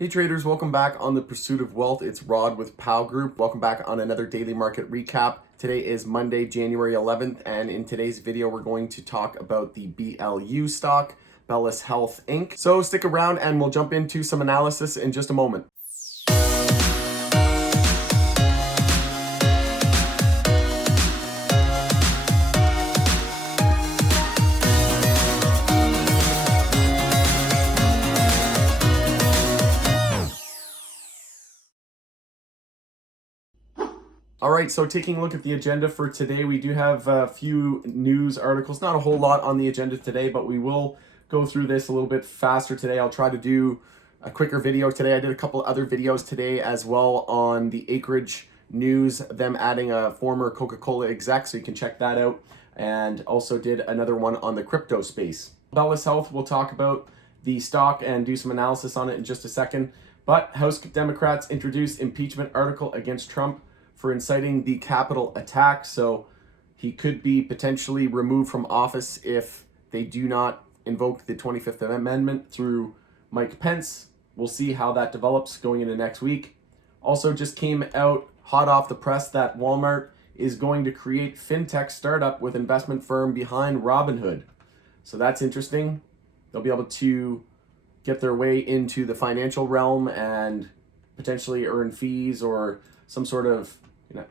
Hey traders, welcome back on The Pursuit of Wealth. It's Rod with Powell Group. Welcome back on another daily market recap. Today is Monday, January 11th, and in today's video, we're going to talk about the BLU stock, BELLUS Health Inc. So stick around and we'll jump into some analysis in just a moment. All right, so taking a look at the agenda for today, we do have a few news articles. Not a whole lot on the agenda today, but we will go through this a little bit faster today. I'll try to do a quicker video today. I did a couple other videos today as well on the acreage news, them adding a former Coca-Cola exec, so you can check that out. And also did another one on the crypto space. BELLUS Health, we'll talk about the stock and do some analysis on it in just a second. But House Democrats introduced impeachment article against Trump for inciting the Capitol attack. So he could be potentially removed from office if they do not invoke the 25th Amendment through Mike Pence. We'll see how that develops going into next week. Also just came out hot off the press that Walmart is going to create fintech startup with investment firm behind Robinhood. So that's interesting. They'll be able to get their way into the financial realm and potentially earn fees or some sort of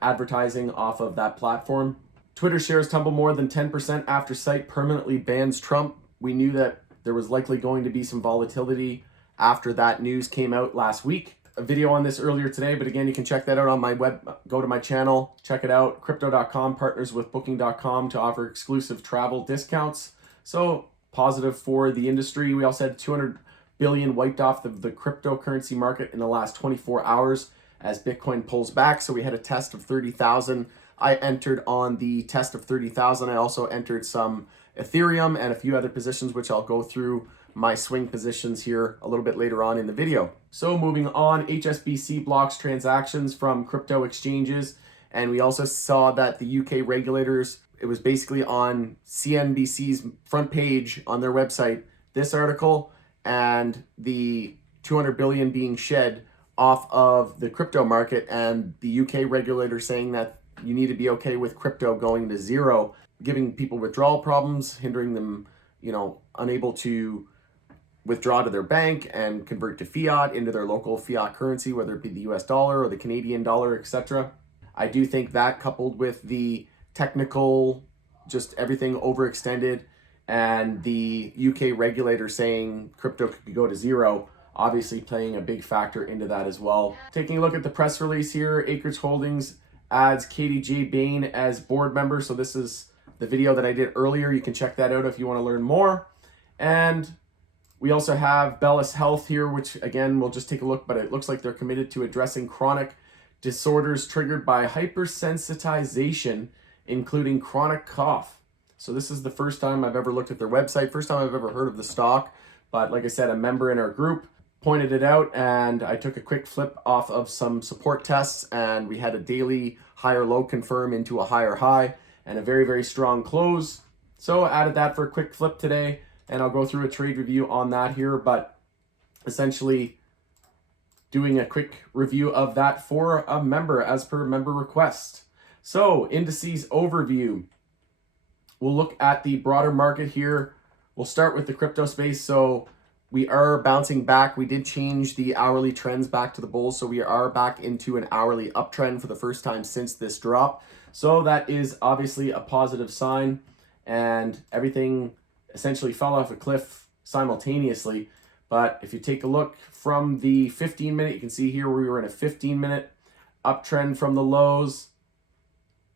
advertising off of that platform. Twitter shares tumble more than 10% after site permanently bans Trump. We knew that there was likely going to be some volatility after that news came out last week. A video on this earlier today, but again, you can check that out on my web. Go to my channel, check it out. Crypto.com partners with Booking.com to offer exclusive travel discounts. So positive for the industry. We also had 200 billion wiped off the cryptocurrency market in the last 24 hours. As Bitcoin pulls back. So we had a test of 30,000. I entered on the test of 30,000. I also entered some Ethereum and a few other positions, which I'll go through my swing positions here a little bit later on in the video. So moving on, HSBC blocks transactions from crypto exchanges. And we also saw that the UK regulators, it was basically on CNBC's front page on their website, this article and the 200 billion being shed off of the crypto market, and the UK regulator saying that you need to be okay with crypto going to zero, giving people withdrawal problems, hindering them, unable to withdraw to their bank and convert to fiat into their local fiat currency, whether it be the US dollar or the Canadian dollar, etc. I do think that, coupled with the technical, just everything overextended, and the UK regulator saying crypto could go to zero, obviously playing a big factor into that as well. Taking a look at the press release here, Acreage Holdings adds Katie J. Bain as board member. So this is the video that I did earlier. You can check that out if you want to learn more. And we also have BELLUS Health here, which again, we'll just take a look, but it looks like they're committed to addressing chronic disorders triggered by hypersensitization, including chronic cough. So this is the first time I've ever looked at their website, first time I've ever heard of the stock. But like I said, a member in our group pointed it out, and I took a quick flip off of some support tests, and we had a daily higher low confirm into a higher high and a very, very strong close. So I added that for a quick flip today, and I'll go through a trade review on that here, but essentially doing a quick review of that for a member as per member request. So indices overview. We'll look at the broader market here. We'll start with the crypto space. So we are bouncing back. We did change the hourly trends back to the bulls. So we are back into an hourly uptrend for the first time since this drop. So that is obviously a positive sign. And everything essentially fell off a cliff simultaneously. But if you take a look from the 15-minute, you can see here we were in a 15-minute uptrend from the lows.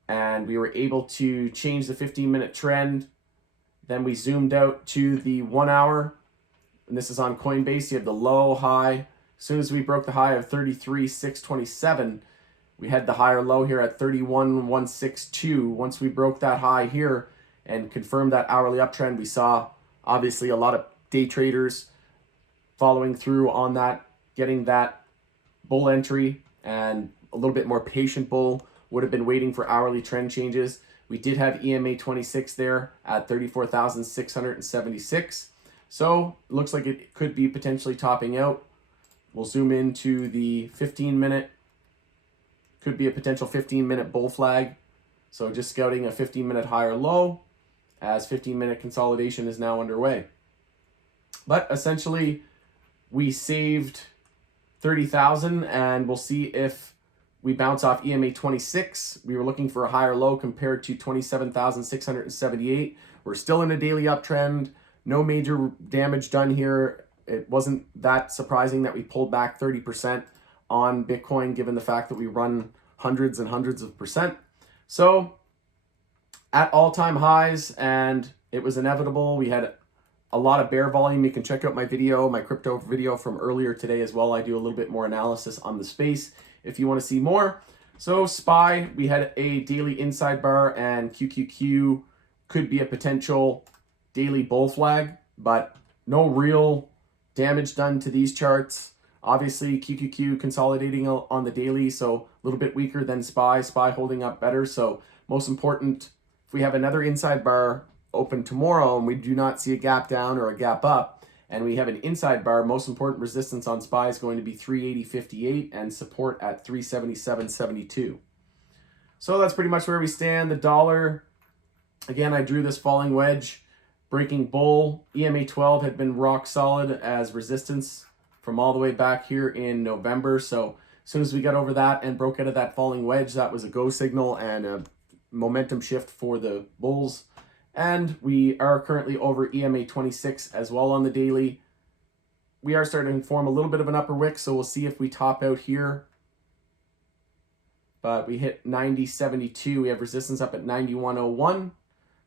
And we were able to change the 15-minute trend. Then we zoomed out to the 1 hour. And this is on Coinbase. You have the low, high. As soon as we broke the high of 33,627, we had the higher low here at 31,162. Once we broke that high here and confirmed that hourly uptrend, we saw obviously a lot of day traders following through on that, getting that bull entry, and a little bit more patient bull would have been waiting for hourly trend changes. We did have EMA 26 there at 34,676. So it looks like it could be potentially topping out. We'll zoom into the 15-minute. Could be a potential 15-minute bull flag. So just scouting a 15-minute higher low as 15-minute consolidation is now underway. But essentially, we saved 30,000, and we'll see if we bounce off EMA 26. We were looking for a higher low compared to 27,678. We're still in a daily uptrend. No major damage done here. It wasn't that surprising that we pulled back 30% on Bitcoin, given the fact that we run hundreds and hundreds of percent. So at all-time highs, and it was inevitable. We had a lot of bear volume. You can check out my video, my crypto video from earlier today as well. I do a little bit more analysis on the space if you want to see more. So SPY, we had a daily inside bar, and QQQ could be a potential daily bull flag, but no real damage done to these charts. Obviously, QQQ consolidating on the daily, so a little bit weaker than SPY. SPY holding up better. So most important, if we have another inside bar open tomorrow and we do not see a gap down or a gap up, and we have an inside bar, most important resistance on SPY is going to be 380.58 and support at 377.72. So that's pretty much where we stand. The dollar, again, I drew this falling wedge, breaking bull. EMA 12 had been rock solid as resistance from all the way back here in November. So as soon as we got over that and broke out of that falling wedge, that was a go signal and a momentum shift for the bulls. And we are currently over EMA 26 as well on the daily. We are starting to form a little bit of an upper wick, so we'll see if we top out here. But we hit 90.72. We have resistance up at 91.01.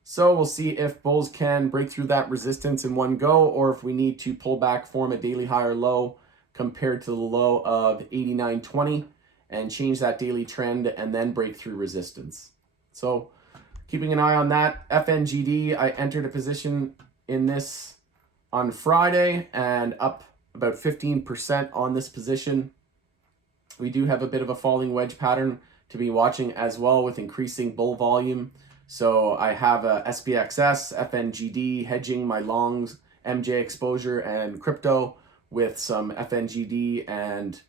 So we'll see if bulls can break through that resistance in one go, or if we need to pull back, form a daily higher low compared to the low of 89.20 and change that daily trend and then break through resistance. So keeping an eye on that. FNGD, I entered a position in this on Friday and up about 15% on this position. We do have a bit of a falling wedge pattern to be watching as well with increasing bull volume. So I have a SPXS, FNGD, hedging my longs, MJ exposure and crypto with some FNGD and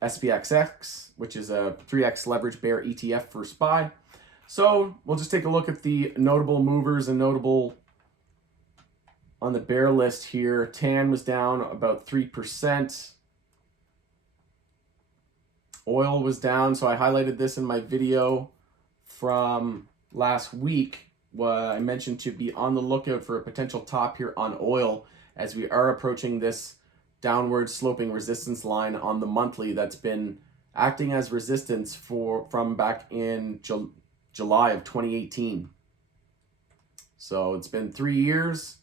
SPXX, which is a 3x leverage bear ETF for SPY. So we'll just take a look at the notable movers and notable on the bear list here. TAN was down about 3%. Oil was down, so I highlighted this in my video from last week. I mentioned to be on the lookout for a potential top here on oil as we are approaching this downward sloping resistance line on the monthly that's been acting as resistance from back in July of 2018. So it's been 3 years,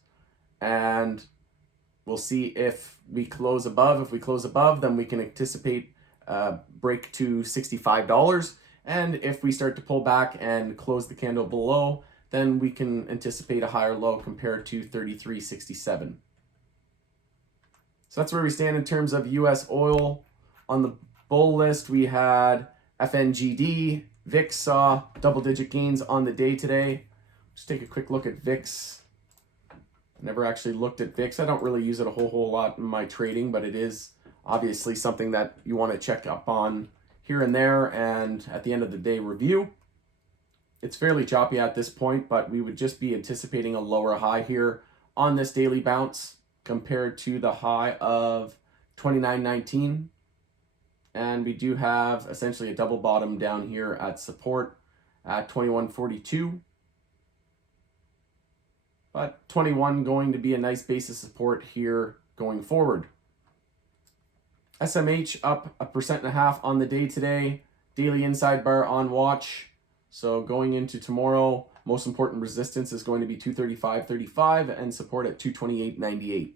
and we'll see if we close above. If we close above, then we can anticipate break to $65. And if we start to pull back and close the candle below, then we can anticipate a higher low compared to 33.67. So that's where we stand in terms of US oil. On the bull list, we had FNGD. VIX saw double-digit gains on the day today. Just take a quick look at VIX. I never actually looked at VIX. I don't really use it a whole lot in my trading, but it is obviously something that you want to check up on here and there, and at the end of the day review. It's fairly choppy at this point, but we would just be anticipating a lower high here on this daily bounce compared to the high of 29.19. And we do have essentially a double bottom down here at support at 21.42. But 21 going to be a nice base of support here going forward. SMH up 1.5% on the day today. Daily inside bar on watch. So going into tomorrow, most important resistance is going to be 235.35 and support at 228.98.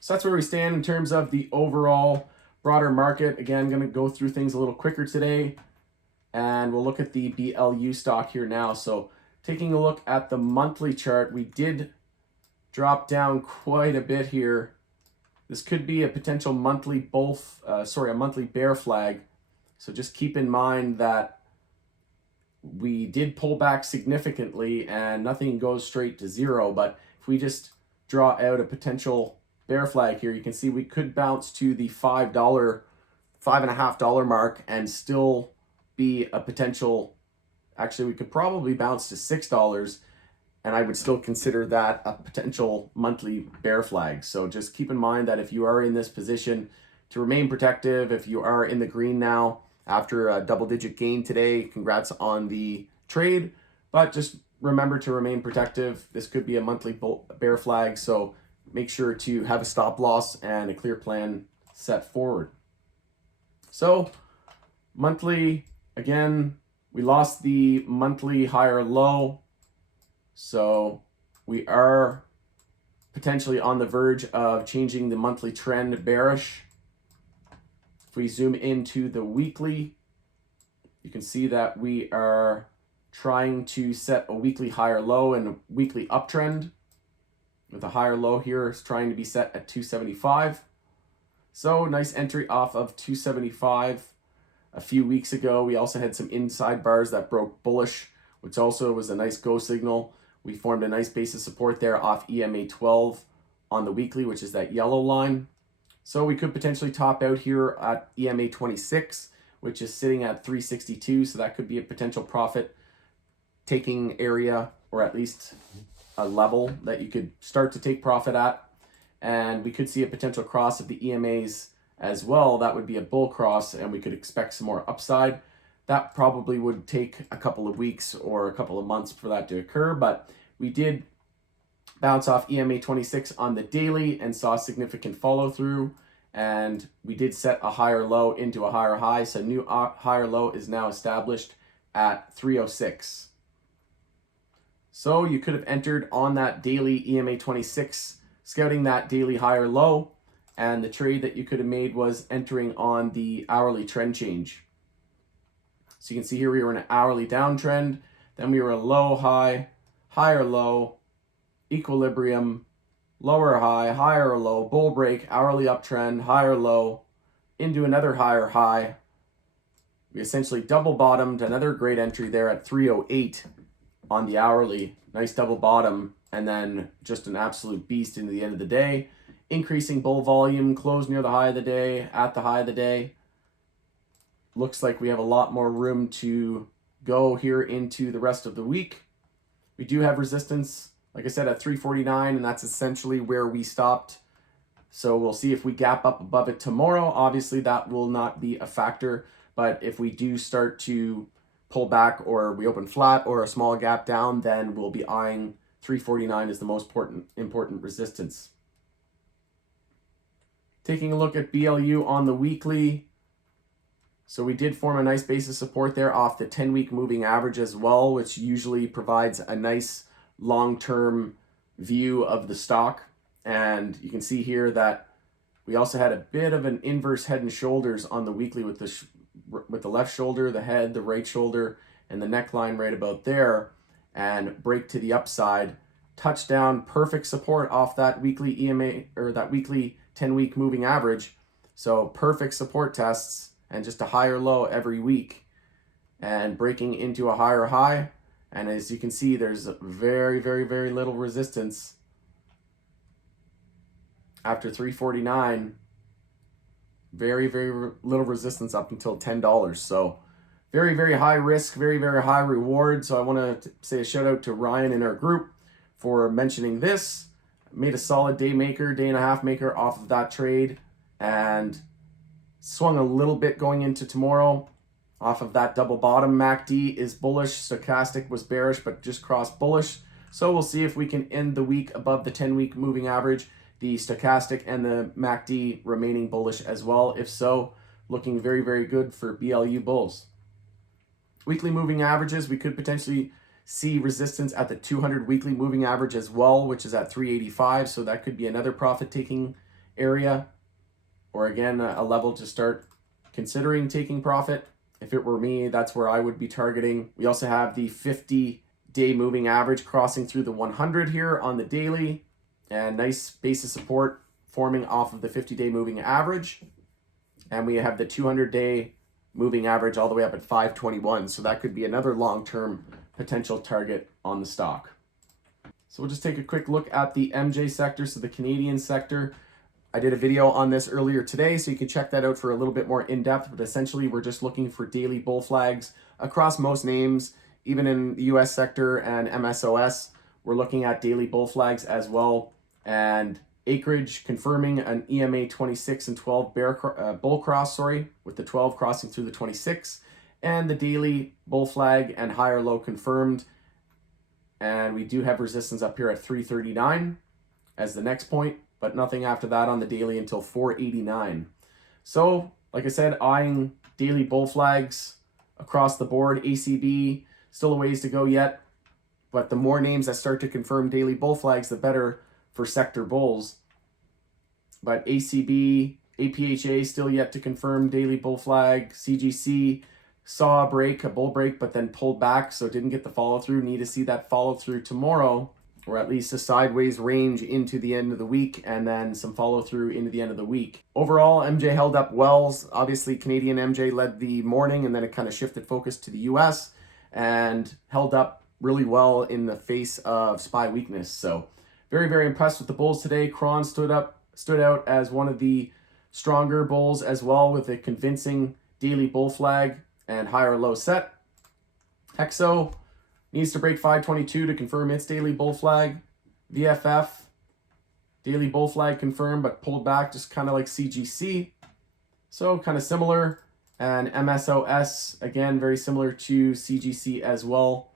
So that's where we stand in terms of the overall broader market. Again, I'm going to go through things a little quicker today, and we'll look at the BLU stock here now. So taking a look at the monthly chart, we did drop down quite a bit here. This could be a potential monthly a monthly bear flag. So just keep in mind that we did pull back significantly and nothing goes straight to zero. But if we just draw out a potential bear flag here. You can see we could bounce to the $5.50 mark and still be a potential. Actually, we could probably bounce to $6, and I would still consider that a potential monthly bear flag. So just keep in mind that if you are in this position, to remain protective. If you are in the green now after a double-digit gain today, congrats on the trade, but just remember to remain protective. This could be a monthly bear flag, so make sure to have a stop loss and a clear plan set forward. So monthly, again, we lost the monthly higher low, so we are potentially on the verge of changing the monthly trend bearish. If we zoom into the weekly, you can see that we are trying to set a weekly higher low and a weekly uptrend, with a higher low here is trying to be set at 275. So nice entry off of 275. A few weeks ago, we also had some inside bars that broke bullish, which also was a nice go signal. We formed a nice base of support there off EMA 12 on the weekly, which is that yellow line. So we could potentially top out here at EMA 26, which is sitting at 362. So that could be a potential profit taking area, or at least a level that you could start to take profit at. And we could see a potential cross of the EMAs as well. That would be a bull cross, and we could expect some more upside. That probably would take a couple of weeks or a couple of months for that to occur, but we did bounce off EMA 26 on the daily and saw significant follow through, and we did set a higher low into a higher high. So new higher low is now established at 306. So you could have entered on that daily EMA 26, scouting that daily higher low, and the trade that you could have made was entering on the hourly trend change. So you can see here we were in an hourly downtrend, then we were a low high, higher low, equilibrium, lower high, higher low, bull break, hourly uptrend, higher low, into another higher high. We essentially double bottomed, another great entry there at 308 on the hourly. Nice double bottom, and then just an absolute beast into the end of the day. Increasing bull volume, closed near the high of the day, at the high of the day. Looks like we have a lot more room to go here into the rest of the week. We do have resistance, like I said, at 349, and that's essentially where we stopped. So we'll see if we gap up above it tomorrow. Obviously, that will not be a factor, but if we do start to pull back, or we open flat or a small gap down, then we'll be eyeing 349 as the most important resistance. Taking a look at BLU on the weekly. So we did form a nice base of support there off the 10-week moving average as well, which usually provides a nice long-term view of the stock. And you can see here that we also had a bit of an inverse head and shoulders on the weekly with the left shoulder, the head, the right shoulder, and the neckline right about there, and break to the upside. Touchdown, perfect support off that weekly EMA, or that weekly 10-week moving average. So perfect support tests, and just a higher low every week, and breaking into a higher high. And as you can see, there's very, very, very little resistance after 349. Very, very little resistance up until $10. So very, very high risk, very, very high reward. So I want to say a shout out to Ryan in our group for mentioning this. Made a solid day and a half maker off of that trade, and swung a little bit going into tomorrow off of that double bottom. MACD is bullish, stochastic was bearish, but just crossed bullish. So we'll see if we can end the week above the 10-week moving average, the stochastic and the MACD remaining bullish as well. If so, looking very, very good for BLU bulls. Weekly moving averages, we could potentially see resistance at the 200 weekly moving average as well, which is at 385. So that could be another profit taking area, or again, a level to start considering taking profit. If it were me, that's where I would be targeting. We also have the 50-day moving average crossing through the 100 here on the daily, and nice base of support forming off of the 50-day moving average. And we have the 200-day moving average all the way up at 521. So that could be another long-term potential target on the stock. So we'll just take a quick look at the MJ sector, so the Canadian sector. I did a video on this earlier today, so you can check that out for a little bit more in-depth, but essentially we're just looking for daily bull flags across most names, even in the US sector and MSOS. We're looking at daily bull flags as well, and acreage confirming an EMA 26 and 12 bull cross, with the 12 crossing through the 26, and the daily bull flag and higher low confirmed. And we do have resistance up here at 339 as the next point, but nothing after that on the daily until 489. So, like I said, eyeing daily bull flags across the board. ACB, still a ways to go yet, but the more names that start to confirm daily bull flags, the better for sector bulls. But ACB, APHA still yet to confirm daily bull flag. CGC saw a bull break, but then pulled back, so didn't get the follow through. Need to see that follow through tomorrow, or at least a sideways range into the end of the week, and then some follow through into the end of the week. Overall, MJ held up well. Obviously, Canadian MJ led the morning, and then it kind of shifted focus to the US and held up really well in the face of SPY weakness. So very, very impressed with the bulls today. Cron stood out as one of the stronger bulls as well, with a convincing daily bull flag and higher low set. Hexo needs to break 522 to confirm its daily bull flag. VFF, daily bull flag confirmed, but pulled back, just kind of like CGC. So kind of similar. And MSOS, again, very similar to CGC as well.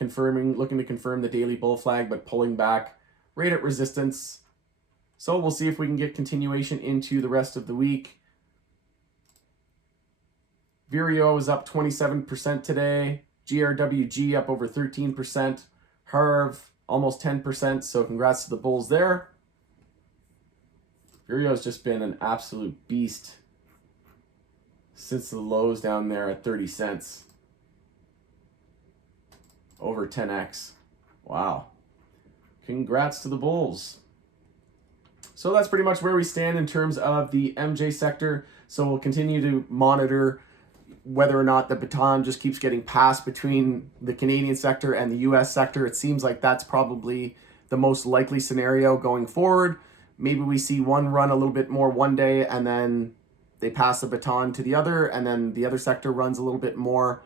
Looking to confirm the daily bull flag, but pulling back right at resistance. So we'll see if we can get continuation into the rest of the week. Vireo is up 27% today. GRWG up over 13%. Harv almost 10%. So congrats to the bulls there. Vireo's just been an absolute beast since the lows down there at 30 cents. Over 10x. Wow. Congrats to the bulls. So that's pretty much where we stand in terms of the MJ sector. So we'll continue to monitor whether or not the baton just keeps getting passed between the Canadian sector and the US sector. It seems like that's probably the most likely scenario going forward. Maybe we see one run a little bit more one day, and then they pass the baton to the other, and then the other sector runs a little bit more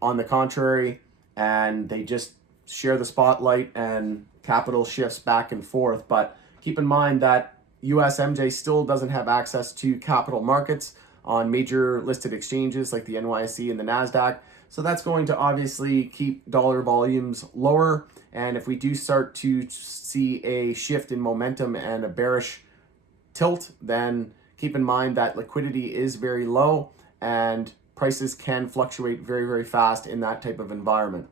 on the contrary, and they just share the spotlight and capital shifts back and forth. But keep in mind that US MJ still doesn't have access to capital markets on major listed exchanges like the NYSE and the NASDAQ. So that's going to obviously keep dollar volumes lower. And if we do start to see a shift in momentum and a bearish tilt, then keep in mind that liquidity is very low and prices can fluctuate very, very fast in that type of environment.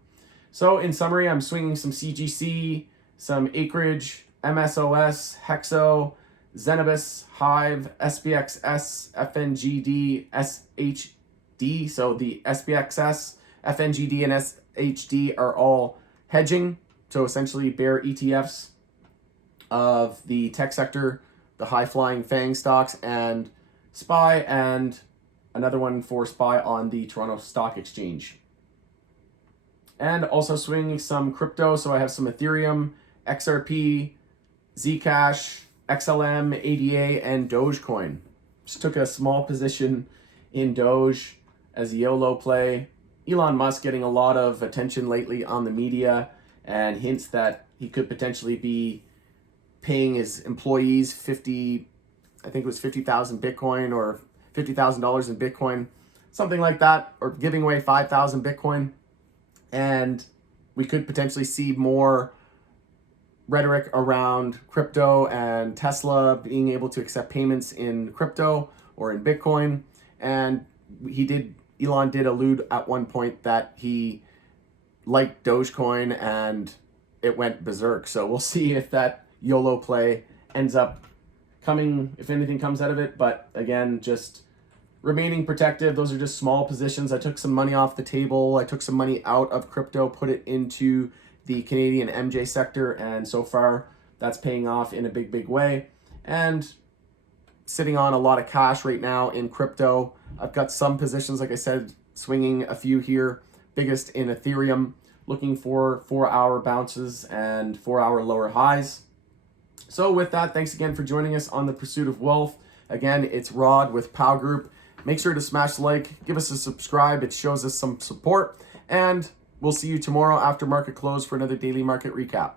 So in summary, I'm swinging some CGC, some acreage, MSOS, Hexo, Zenibus, Hive, SPXS, FNGD, SHD. So the SPXS, FNGD, and SHD are all hedging. So essentially bear ETFs of the tech sector, the high-flying FANG stocks, and SPY, and another one for SPY on the Toronto Stock Exchange. And also swinging some crypto. So I have some Ethereum, XRP, Zcash, XLM, ADA, and Dogecoin. Just took a small position in Doge as a YOLO play. Elon Musk getting a lot of attention lately on the media, and hints that he could potentially be paying his employees I think it was 50,000 Bitcoin or $50,000 in Bitcoin, something like that, or giving away 5,000 Bitcoin. And we could potentially see more rhetoric around crypto and Tesla being able to accept payments in crypto or in Bitcoin. And Elon did allude at one point that he liked Dogecoin and it went berserk. So we'll see if that YOLO play ends up coming, if anything comes out of it. But again, just remaining protective. Those are just small positions. I took some money off the table. I took some money out of crypto, put it into the Canadian MJ sector, and so far that's paying off in a big, big way. And sitting on a lot of cash right now in crypto. I've got some positions, like I said, swinging a few here, biggest in Ethereum, looking for 4-hour bounces and 4-hour lower highs. So with that, thanks again for joining us on the Pursuit of Wealth. Again, it's Rod with POW Group. Make sure to smash like, give us a subscribe. It shows us some support. And we'll see you tomorrow after market close for another daily market recap.